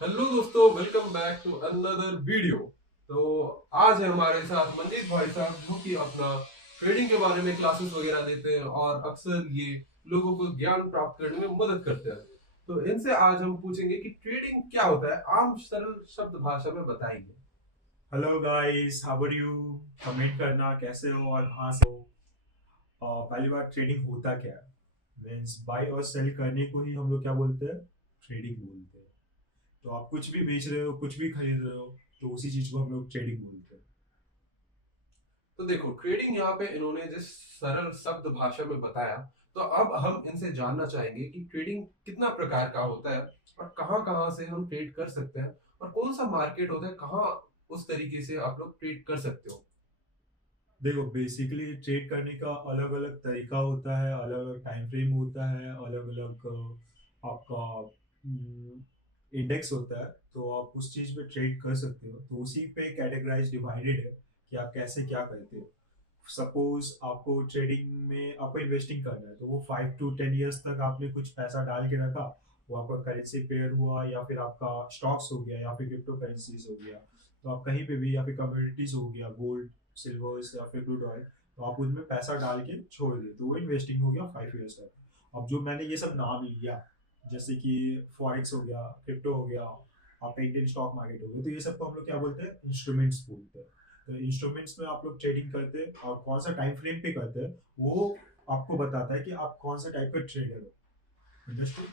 Hello दोस्तों, welcome back to another video. तो आज है हमारे साथ मंजीत भाई साहब जो कि अपना ट्रेडिंग के बारे में क्लासेस वगैरह देते हैं और अक्सर ये लोगों को ज्ञान प्राप्त करने में मदद करते हैं। तो इनसे आज हम पूछेंगे कि ट्रेडिंग क्या होता है, आम सरल शब्द भाषा में बताएंगे। Hello guys, how are you? Comment करना कैसे हो और कहाँ से हो। पहली बार, ट्रेडिंग होता क्या है? मीन्स बाय और सेल करने को ही हम लोग क्या बोलते हैं? ट्रेडिंग बोलते हैं। तो आप कुछ भी बेच रहे हो, कुछ भी खरीद रहे हो, तो उसी चीज को हम लोग ट्रेडिंग बोलते हैं। तो देखो, ट्रेडिंग यहाँ पे इन्होंने जिस सरल शब्द भाषा में बताया, तो अब हम इनसे जानना चाहेंगे कि ट्रेडिंग कितना प्रकार का होता है और कहाँ कहाँ से हम ट्रेड कर सकते हैं और कौन सा मार्केट होता है, कहाँ उस तरीके से आप लोग ट्रेड कर सकते हो। देखो, बेसिकली ट्रेड करने का अलग अलग तरीका होता है, अलग अलग टाइम फ्रेम होता है, अलग अलग आपका इंडेक्स होता है। तो आप उस चीज पे ट्रेड कर सकते हो, तो उसी पे कैटेगराइज डिवाइडेड है कि आप कैसे क्या करते हो। सपोज आपको ट्रेडिंग में आपको इन्वेस्टिंग करना है, तो वो 5 to 10 ईयर्स तक आपने कुछ पैसा डाल के रखा। वो आपका करेंसी पेयर हुआ, या फिर आपका स्टॉक्स हो गया, या फिर क्रिप्टो करेंसीज हो गया। तो आप कहीं पे भी, या फिर कम्योडिटीज हो गया, गोल्ड, सिल्वर्स या फिर क्रूड ऑयल, तो आप उसमें पैसा डाल के छोड़ दिए, तो वो इन्वेस्टिंग हो गया 5 ईयर्स तक। अब जो मैंने ये सब नाम लिया, जैसे कि फॉरेक्स हो गया, क्रिप्टो हो गया, आपका इंडियन स्टॉक मार्केट हो गया, तो ये सब को हम लोग क्या बोलते हैं? इंस्ट्रूमेंट्स बोलते हैं। तो इंस्ट्रूमेंट्स में आप लोग ट्रेडिंग करते हैं, और कौन सा टाइम फ्रेम पे करते हैं वो आपको बताता है कि आप कौन सा टाइप का ट्रेडर हो। अंडरस्टूड?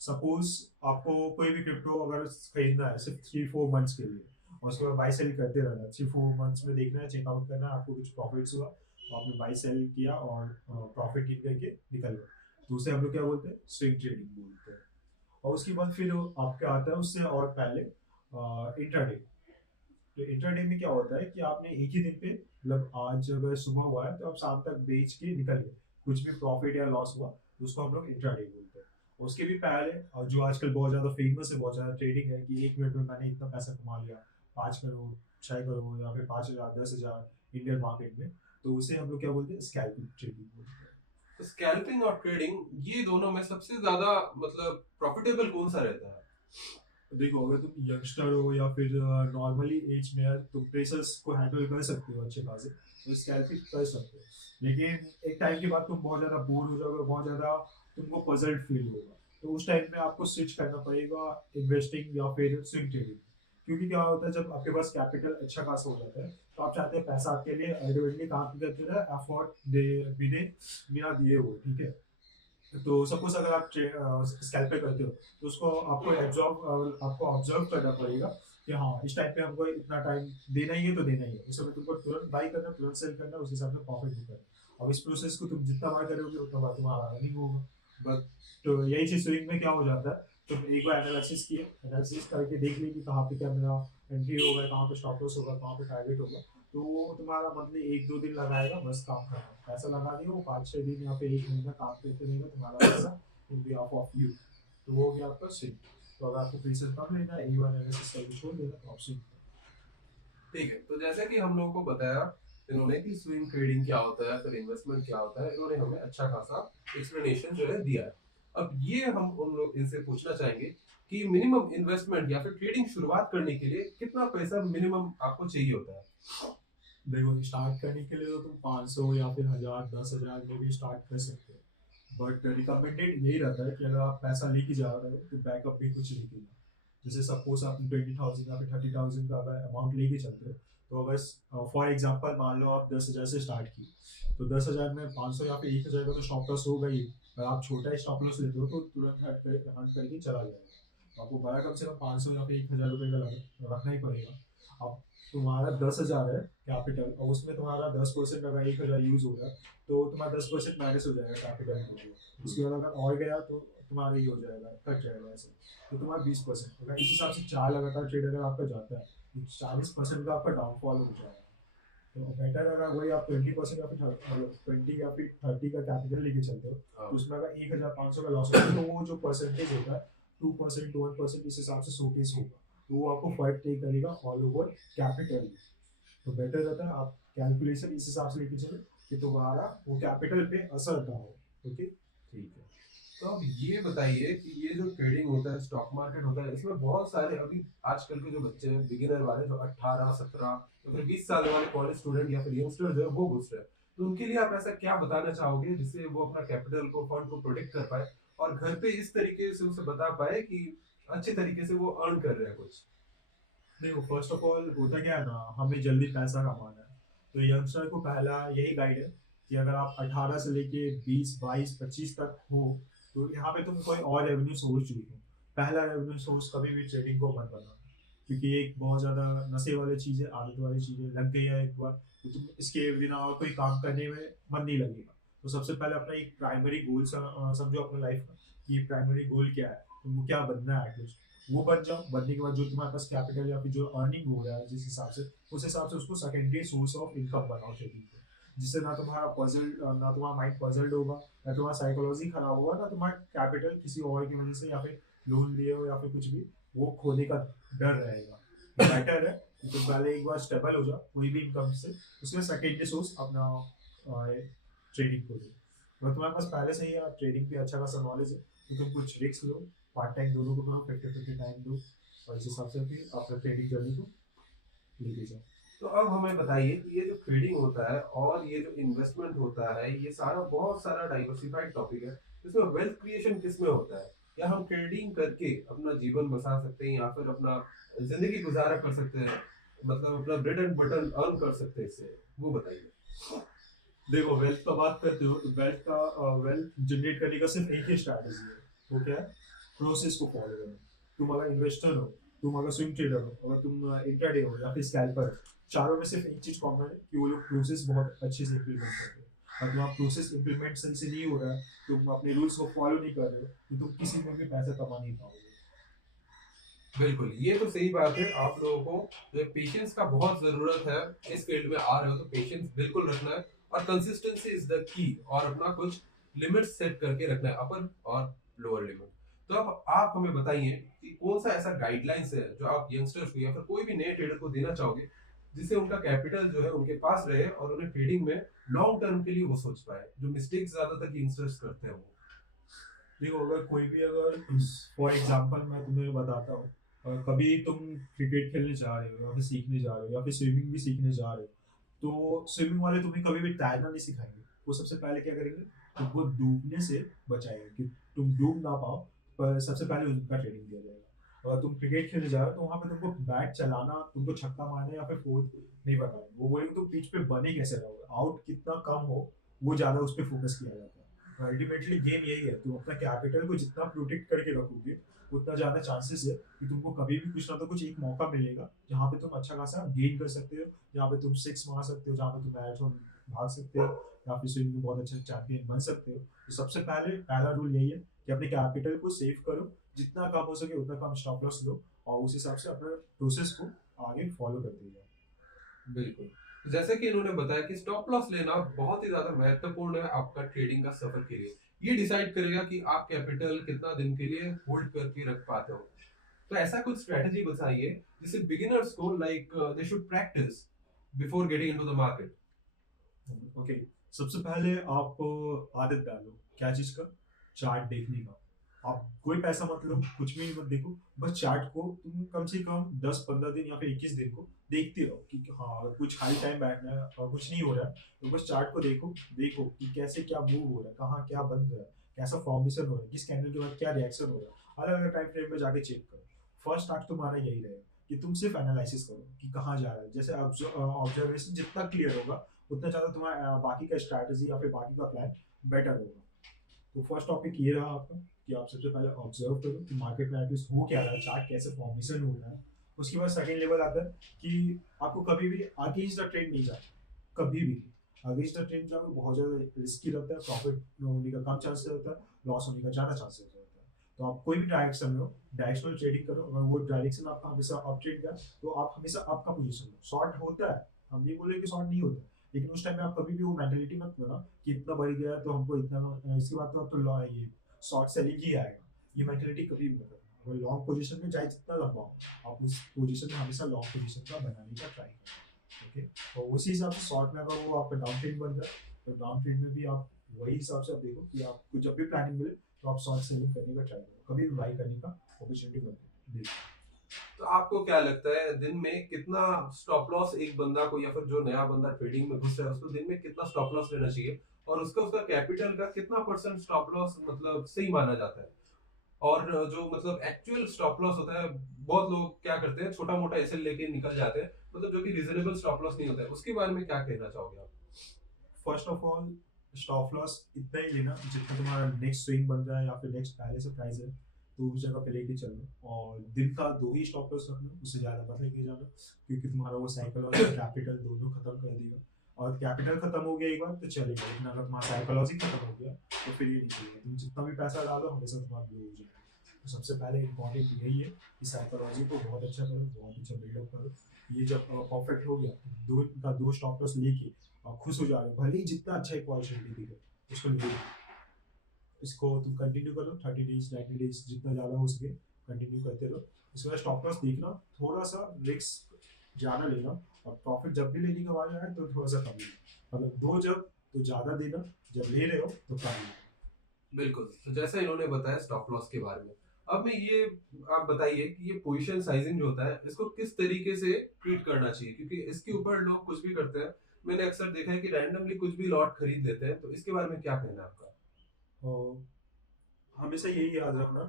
सपोज आपको कोई भी क्रिप्टो अगर खरीदना है सिर्फ 3-4 मंथ्स के लिए, और उसके बाद बाई सेल करते रहना है, 3-4 मंथ्स में देखना है, चेकआउट करना है, आपको कुछ प्रॉफिट्स हुआ तो आपने बाई सेल किया और प्रॉफिट गिन करके निकल गए, तो उसे हम लोग क्या बोलते हैं? स्विंग ट्रेडिंग बोलते हैं। और उसके बाद फिर आपका आता है उससे और पहले इंट्राडे। तो इंट्राडे में क्या होता है कि आपने एक ही दिन पे, मतलब आज अगर सुबह हुआ है तो आप शाम तक बेच के निकल गए, कुछ भी प्रॉफिट या लॉस हुआ तो उसको हम लोग इंट्राडे बोलते हैं। उसके भी पहले, और जो आजकल बहुत ज्यादा फेमस है, बहुत ज्यादा ट्रेडिंग है, कि 1 मिनट में मैंने इतना पैसा कमा लिया, 5 करोड़, 6 करोड़, या फिर 5,000, 10,000 इंडियन मार्केट में, तो उसे हम लोग क्या बोलते हैं? स्कैल्पिंग ट्रेडिंग बोलते हैं। स्कैल्पिंग और ट्रेडिंग, ये दोनों में सबसे ज्यादा मतलब प्रॉफिटेबल कौन सा रहता है? देखो, अगर तुम यंगस्टर हो या फिर नॉर्मली एज में है, तुम प्रेशर्स को हैंडल कर सकते हो अच्छे खासे, तो स्कैल्पिंग कर सकते हो। लेकिन एक टाइम के बाद तुम बहुत ज्यादा बोर हो जाओगे, बहुत ज्यादा तुमको पजल्ड फील होगा, तो उस टाइम में आपको स्विच करना पड़ेगा इन्वेस्टिंग या फिर स्विंग ट्रेडिंग। क्योंकि क्या होता है, जब आपके पास कैपिटल अच्छा खासा हो जाता है, तो आप चाहते हैं पैसा आपके लिए अल्टीमेटली काम करते रहे, एफर्ट दे बिने बिना दिए हुए, ठीक है। तो सपोज अगर आप स्कैल्प पे करते हो, तो उसको आपको ऑब्जर्व करना पड़ेगा कि हाँ, इस टाइम पे हमको इतना टाइम देना ही है तो देना ही है, इस समय तुमको तुरंत बाई करना, तुरंत सेल करना, उस हिसाब से प्रॉफिट भी करना। अब इस प्रोसेस को तुम जितना बार करोगे उतना बार तुम्हारा अर्निंग होगा। बट तो यही चीज स्विंग में क्या हो जाता है, तुम एक बार एनालिसिस किए, एनालिसिस करके देख ली कि कहाँ पे क्या मेरा एंट्री होगा, कहाँ पे स्टॉप लॉस होगा, कहाँ पे टारगेट होगा, तो वो तुम्हारा मंथली 1-2 दिन लगाएगा बस काम करना, पैसा लगा दिया, वो 5-6 दिन या फिर 1 महीना काम करते रहेगा, तुम्हारा पैसा इन बिहाफ ऑफ यू। तो वो हो गया आपका स्विंग। तो अगर आपको पैसे कम लेना है, एक बार एनालिसिस करके छोड़ देना, तो आप स्विंग। ठीक है, तो जैसे कि हम लोगों को बताया इन्होंने कि स्विंग ट्रेडिंग क्या होता है, फिर इन्वेस्टमेंट क्या होता है, इन्होंने हमें अच्छा खासा एक्सप्लेनेशन जो है दिया है। अब ये हम उन लोग इनसे पूछना चाहेंगे कि मिनिमम इन्वेस्टमेंट या फिर ट्रेडिंग शुरुआत करने के लिए कितना पैसा मिनिमम आपको चाहिए होता है। देखो, स्टार्ट करने के लिए तो तुम 500 या फिर 1000, 10,000 में भी स्टार्ट कर सकते हो। बट रिकमेंडेड यही रहता है कि अगर आप पैसा लेके जा रहे हो तो बैकअप भी कुछ लेके जाओ। जैसे सपोज आप 20,000 या फिर 30,000 का अमाउंट लेके चलते हो, तो अगर फॉर एग्जांपल मान लो आप 10,000 से स्टार्ट की, तो 10,000 में 500 या फिर 1,000 का तो स्टॉप लॉस होगा ही। अगर आप छोटा स्टॉप लॉस लेते हो तो तुरंत हट करके चला जाएगा, तो आपको बड़ा कम से कम 500 या फिर 1,000 रुपये का रखना ही पड़ेगा। अब तुम्हारा 10,000 है कैपिटल, और उसमें तुम्हारा 10% अगर 1,000 यूज हो रहा है, तो तुम्हारा 10% माइनस हो जाएगा कैपिटल के लिए। उसके बाद अगर और गया तो तुम्हारा ये हो जाएगा, कट जाएगा ऐसे। तो तुम्हारा 20%, अगर इस हिसाब से 4 लगातार ट्रेड अगर आपका जाता है, तो 40% का आपका डाउनफॉल हो जाएगा। तो बेटर अगर वही आप 20% या फिर 20 या फिर 30 का कैपिटल लेके चलते हो, तो हाँ। उसमें अगर 1,500 का लॉस होता है, तो वो जो परसेंटेज होता है, 2%, 1%, इस हिसाब से शोकेस होगा, तो वो आपको फर्क टेक करेगा ऑल ओवर कैपिटल। तो बेटर रहता है आप कैलकुलेशन इस हिसाब से लेके चलो कि तुम्हारा वो कैपिटल पे असर ना हो। ओके। ठीक है। तो अब ये बताइए कि ये जो ट्रेडिंग होता है, स्टॉक मार्केट होता है, इसमें बहुत सारे अभी आजकल के जो बच्चे हैं, बिगिनर वाले जो 18, 17 या फिर 20 साल वाले कॉलेज स्टूडेंट या फिर यंगस्टर जो है वो घुस रहे हैं। तो उनके लिए आप ऐसा क्या बताना चाहोगे जिससे वो अपना कैपिटल को, फंड को प्रोटेक्ट कर पाए और घर पे इस तरीके से उसे बता पाए कि अच्छे तरीके से वो अर्न कर रहे हैं कुछ? देखो, फर्स्ट ऑफ ऑल होता क्या है ना, हमें जल्दी पैसा कमाना है। तो यंगस्टर को पहला यही गाइड है कि अगर आप 18 से लेके 20 22 25 तक हो, तो यहाँ पे तुम कोई और रेवेन्यू सोर्स चुनो। पहला रेवेन्यू सोर्स कभी भी ट्रेडिंग को मत बनाना, क्योंकि ये एक बहुत ज़्यादा नशे वाली चीज़ है, आदत वाली चीज़ है। लग गई है एक बार तो तुम इसके बिना और कोई काम करने में मन नहीं लगेगा। तो सबसे पहले अपना एक प्राइमरी गोल समझो अपने लाइफ का, कि प्राइमरी गोल क्या है, तुमको क्या बनना है एटलीस्ट। वो बन जाओ, बनने के बाद जो तुम्हारे पास कैपिटल या फिर जो अर्निंग हो रहा है जिस हिसाब से, उस हिसाब से उसको सेकेंडरी सोर्स ऑफ इनकम बनाओ ट्रेडिंग को। जिससे ना तुम्हारा ना तुम्हारा माइंड पजल्ड होगा, ना तुम्हारा साइकोलॉजी खराब होगा, ना तुम्हारा कैपिटल किसी और की वजह से या फिर लोन लिए हो या फिर कुछ भी वो खोने का डर रहेगा। बेटर है कि तुम पहले एक बार स्टेबल हो जाओ कोई भी इनकम से, उसमें सेकेंडरी सोर्स अपना ट्रेडिंग को दो। अगर तुम्हारे पास पहले से ही ट्रेडिंग पे अच्छा खासा नॉलेज है, तो तुम कुछ रिस्क लो, पार्ट टाइम दोनों को करो, 50-50 टाइम दो, और इस हिसाब से फिर अपना ट्रेडिंग जर्नी को लेके जाओ। तो अब हमें बताइए कि ये जो ट्रेडिंग होता है और ये जो इन्वेस्टमेंट होता है, ये सारा बहुत सारा डाइवर्सिफाइड टॉपिक है। इसमें वेल्थ क्रिएशन किस में होता है? क्या हम ट्रेडिंग करके अपना जीवन बसा सकते हैं या फिर अपना जिंदगी गुजारा कर सकते हैं, मतलब अपना ब्रेड एंड बटर अर्न कर सकते हैं इससे? वो बताइए। देखो, वेल्थ का बात करते हो तो वेल्थ जनरेट करने का सिर्फ एक ही स्ट्रैटेजी है। वो क्या है? प्रोसेस को फॉलो करो। तुम अगर इन्वेस्टर हो, तुम अगर स्विंग ट्रेडर हो, अगर तुम इंट्राडे हो या फिर स्कैल्पर, चारों में सिर्फ एक चीज कॉमन है कि वो लोग प्रोसेस बहुत अच्छे से इम्प्लीमेंट करते हैं। और तुम प्रोसेस इम्प्लीमेंट सही से नहीं हो रहा है, तुम अपने रूल्स को फॉलो नहीं कर रहे हो, तो तुम किसी में भी पैसा कमा नहीं पाओगे। बिल्कुल, ये तो सही बात है। आप लोगों को जो है पेशेंस का बहुत ज़रूरत है। इस फील्ड में आ रहे हो तो पेशेंस बिल्कुल रखना है और कंसिस्टेंसी इज़ द की, और अपना कुछ लिमिट्स सेट करके रखना है, अपर और लोअर लिमिट। तो अब आप हमें बताइए कि कौन-सा ऐसा गाइडलाइंस है जो आप यंगस्टर्स को या फिर कोई भी नए ट्रेडर को देना चाहोगे, जिससे उनका कैपिटल जो है उनके पास रहे और उन्हें ट्रेडिंग में लॉन्ग टर्म के लिए वो सोच पाएँ, जो मिस्टेक्स ज़्यादातर यंगस्टर्स करते हैं वो? देखो, अगर कोई भी, अगर फॉर एग्जांपल मैं तुम्हें बताता हूँ, कभी तुम क्रिकेट खेलने जा रहे हो या फिर सीखने जा रहे हो या फिर स्विमिंग भी सीखने जा रहे हो, तो स्विमिंग वाले तुम्हें कभी भी तैरना नहीं सिखाएंगे। वो सबसे पहले क्या करेंगे, तुमको डूबने से बचाएंगे कि तुम डूब ना पाओ। पर सबसे पहले उनका ट्रेनिंग दिया जाएगा। अगर तुम क्रिकेट खेलने जा रहे हो तो वहाँ पे तुमको बैट चलाना, तुमको छक्का मारना या फिर फोर्थ नहीं बताएंगे। वो बोलेंगे तुम पिच पे बने कैसे रहोगे, आउट कितना कम हो, वो ज़्यादा उस पर फोकस किया जाता है। अल्टीमेटली गेम यही है, तुम अपना कैपिटल को जितना प्रोटेक्ट करके रखोगे, उतना ज़्यादा चांसेस है कि तुमको कभी भी कुछ ना तो कुछ एक मौका मिलेगा जहाँ पे तुम अच्छा खासा गेन कर सकते हो, जहाँ पे तुम सिक्स मार सकते हो, जहाँ पे तुम मैराथन भाग सकते हो, या फिर स्विमिंग में बहुत अच्छा चैंपियन बन सकते हो। तो सबसे पहले पहला रूल यही है कि अपने कैपिटल को सेव करो, जितना कम हो सके उतना कम स्टॉप लॉस लो, और उस हिसाब से अपने प्रोसेस को आगे फॉलो करते जाओ। बिल्कुल। जैसे कि इन्होंने बताया कि स्टॉप लॉस लेना बहुत ही ज़्यादा महत्वपूर्ण है आपका ट्रेडिंग का सफ़र के लिए। ये डिसाइड करेगा कि आप कैपिटल कितना दिन के लिए होल्ड करके रख पाते हो। तो ऐसा कुछ स्ट्रैटेजी बताइए जिससे बिगिनर्स को like they should practice before getting into the market. Okay, सबसे पहले आप आदत डालो क्या चीज का, चार्ट देखने का। आप कोई पैसा मत लो, कुछ भी मत देखो, बस चार्ट को तुम कम से कम 10-15 दिन या फिर 21 दिन को देखते रहो कि हाँ, अगर कुछ खाली टाइम बैठना है और कुछ नहीं हो रहा है, तो बस चार्ट को देखो देखो कि कैसे क्या मूव हो रहा है, कहाँ क्या बन रहा है, कैसा फॉर्मेशन हो रहा है, किस कैंडल के बाद क्या रिएक्शन हो रहा है। अलग अलग टाइम फ्रेम में जाके चेक करो। फर्स्ट टास्क तुम्हारा यही रहेगा कि तुम सिर्फ एनालिसिस करो कि कहाँ जा रहा है। जैसे ऑब्जर्वेशन जितना क्लियर होगा, उतना ज़्यादा तुम्हारा बाकी का स्ट्रैटेजी या फिर बाकी का प्लान बेटर होगा। तो फर्स्ट टॉपिक ये रहा आपका कि आप सबसे पहले ऑब्जर्व करो कि मार्केट में एटलीस्ट हो क्या रहा है, चार्ट कैसे फॉर्मेशन हो रहा है। उसके बाद सेकेंड लेवल आता है कि आपको कभी भी अगेंस्ट द ट्रेंड नहीं जाना, कभी भी अगेंस्ट द ट्रेंड जाओगे बहुत ज़्यादा रिस्की रहता है, प्रॉफिट होने का कम चांसेस रहता है, लॉस होने का ज़्यादा चांसेस रहता है। तो आप कोई भी डायरेक्शन में हो, डायरेक्शनल ट्रेडिंग करो। अगर वो डायरेक्शन आपका हमेशा अप ट्रेड का, तो आप हमेशा आपका पोजीशन लो। शॉर्ट होता है, हम नहीं बोले कि शॉर्ट नहीं होता, लेकिन उस टाइम में आप कभी भी वो मेंटेलिटी मत बना कि इतना बढ़ गया तो हमको इतना, इसके बाद तो अब तो लॉ ये शॉर्ट सेलिंग ही आएगा। ये मेंटेलिटी कभी भी मत रखना। अगर लॉन्ग पोजीशन में चाहे जितना लंबा हो, आप उस पोजीशन में हमेशा लॉन्ग पोजीशन का बनाने का ट्राई करें। ओके, और उसी हिसाब से शॉर्ट में अगर वो आपका डाउन ट्रेड बन जाए, तो डाउन ट्रेड में भी आप वही हिसाब से आप देखो कि आपको जब भी प्लानिंग मिले तो आप शॉर्ट सेलिंग करने का ट्राई करो, कभी भी बाई करने का अपॉर्चुनिटी बनती है। तो आपको क्या लगता है दिन में कितना स्टॉप लॉस एक बंदा को, या फिर जो नया बंदा ट्रेडिंग में घुस रहा है उसको दिन में कितना स्टॉप लॉस लेना चाहिए, और उसका उसका कैपिटल का कितना परसेंट स्टॉप लॉस मतलब सही माना जाता है? और जो मतलब एक्चुअल स्टॉप लॉस होता है, बहुत लोग क्या करते हैं छोटा मोटा एसएल लेके निकल जाते हैं, मतलब जो कि रीजनेबल स्टॉप लॉस नहीं होता है, उसके बारे में क्या कहना चाहोगे आप? First of all, stop loss इतना ही लेना जितना तुम्हारा नेक्स्ट स्विंग बन रहा है या फिर नेक्स्ट पहले से प्राइस है, तो उस जगह पे लेके चलना। और दिन का 2 ही स्टॉप लॉस रखना, उससे ज़्यादा मत लेके जाना, क्योंकि तुम्हारा वो साइकिल और कैपिटल दोनों खत्म कर देगा। और कैपिटल खत्म हो गया एक बार तो चलेगा, लेकिन अगर तुम्हारा साइकोलॉजी खत्म हो गया तो फिर ये नहीं चलेगा। तुम जितना भी पैसा डालो हमेशा तुम्हारा ग्रो हो जाएगा। तो सबसे पहले इंपॉर्टेंट यही है कि साइकोलॉजी को बहुत अच्छा करो, बहुत अच्छा बिल्डअप करो। ये जब परफेक्ट हो गया, दो स्टॉप लॉस लेके आप खुश हो जा रहे हो, भले ही जितना अच्छा एक अपॉर्चुनिटी दिखे उसको ले लो। इसको तुम कंटिन्यू करो 30 डेज 90 डेज, जितना ज़्यादा हो सके कंटिन्यू करते रहो। इसके बाद स्टॉप लॉस देखना, थोड़ा सा रिस्क ज़्यादा लेना, और प्रॉफिट जब भी लेने का वाला है तो थोड़ा सा कम लेना। मतलब दो जब तो ज़्यादा देना, जब ले रहे हो तो कम लेना। बिल्कुल, तो जैसा इन्होंने बताया स्टॉप लॉस के बारे में, अब मैं ये, आप बताइए कि ये पोजीशन साइजिंग जो होता है इसको किस तरीके से ट्रीट करना चाहिए, क्योंकि इसके ऊपर लोग कुछ भी करते हैं। मैंने अक्सर देखा है कि रैंडमली कुछ भी लॉट खरीद लेते हैं, तो इसके बारे में क्या कहना है आपका? और हमेशा यही याद रखना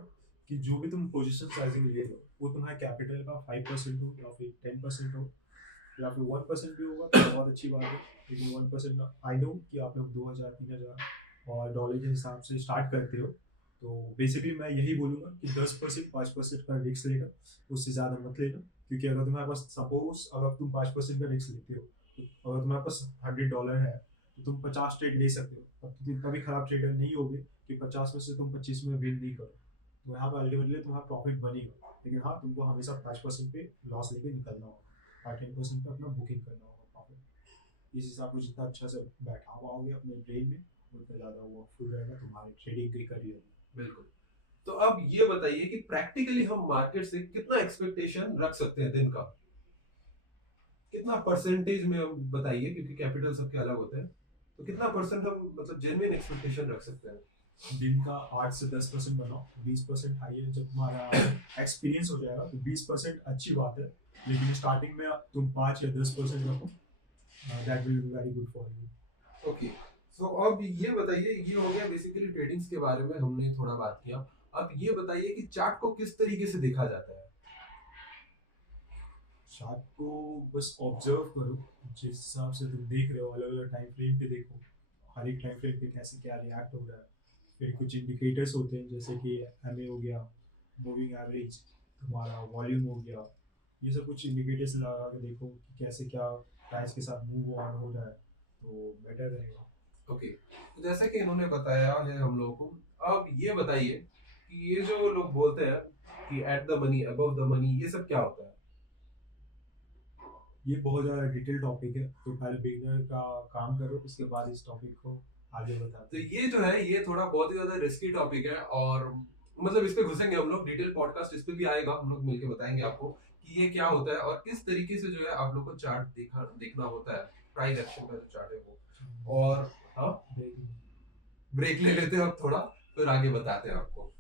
कि जो भी तुम पोजीशन साइजिंग ले रहे हो वो तुम्हारे कैपिटल का 5% हो या फिर 10% हो या फिर 1% भी होगा तो बहुत अच्छी बात है। लेकिन 1% आई नो कि आप लोग 2000 3000 और डॉलर के हिसाब से स्टार्ट करते हो, तो बेसिकली मैं यही बोलूँगा कि 10% 5% का रिस्क लेना, उससे ज़्यादा मत लेना। क्योंकि अगर तुम्हारे पास सपोज अगर तुम 5% का रिस्क लेते हो, तो अगर तुम्हारे पास $100 है तो तुम 50 ट्रेड ले सकते हो। अब तुम इतना भी खराब ट्रेडर नहीं होगे कि 50 में से तुम 25 में विन नहीं करो, तो यहाँ पर अल्टीमेटली तुम्हारा प्रॉफिट बनेगा। लेकिन हाँ, तुमको हमेशा 5% पे लॉस लेके निकलना होगा और 10% पे अपना बुकिंग करना होगा प्रॉफिट। इस हिसाब से जितना अच्छा से बैठा पाओगे अपने ब्रेन में, उतना ज़्यादा वर्कफुल रहेगा तुम्हारे ट्रेडिंग के करियर में। बिल्कुल। तो अब ये बताइए कि प्रैक्टिकली हम मार्केट से कितना एक्सपेक्टेशन रख सकते हैं दिन का? कितना परसेंटेज में हम बताइए, क्योंकि कैपिटल सबके अलग होते हैं, तो कितना परसेंट हम मतलब जेन्युइन एक्सपेक्टेशन रख सकते हैं? दिन का 8 से 10% बनाओ, 20% हाई है। जब तुम्हारा एक्सपीरियंस हो जाएगा तो 20% अच्छी बात है, लेकिन स्टार्टिंग में तुम 5 या 10% रखो, that will be very good for you. Okay. So अब ये बताइए, ये हो गया बेसिकली ट्रेडिंग्स के बारे में हमने थोड़ा बात किया। अब ये बताइए कि चार्ट को किस तरीके से देखा जाता है? चार्ट को बस ऑब्जर्व करो, जिस हिसाब से तुम देख रहे हो अलग अलग टाइम फ्रेम पे देखो, हर एक टाइम फ्रेम पे कैसे क्या रिएक्ट हो रहा है। फिर कुछ इंडिकेटर्स होते हैं जैसे कि एमए हो गया, मूविंग एवरेज, तुम्हारा वॉल्यूम हो गया। ये सब कुछ इंडिकेटर्स लगा के देखो कि कैसे क्या प्राइस के साथ मूव ऑन हो रहा है, तो बेटर रहेगा। ओके, तो जैसा कि इन्होंने बताया है हम लोगों को, अब ये बताइए कि ये जो लोग बोलते हैं कि at the money above the money, ये सब क्या होता है? ये बहुत ज़्यादा डिटेल टॉपिक है, तो पहले बिगनर का काम करो, उसके बाद इस टॉपिक को आगे तो बताते हैं। ये जो है ये थोड़ा बहुत ही ज्यादा रिस्की टॉपिक है, और मतलब इस पे घुसेंगे हम लोग, डिटेल पॉडकास्ट इस पे भी आएगा, हम लोग मिलके बताएंगे आपको कि ये क्या होता है और किस तरीके से जो है आप लोग को चार्ट देखना होता है, प्राइस एक्शन का जो चार्ट है वो। और हाँ, ब्रेक ले लेते हैं अब थोड़ा, फिर आगे बताते हैं आपको।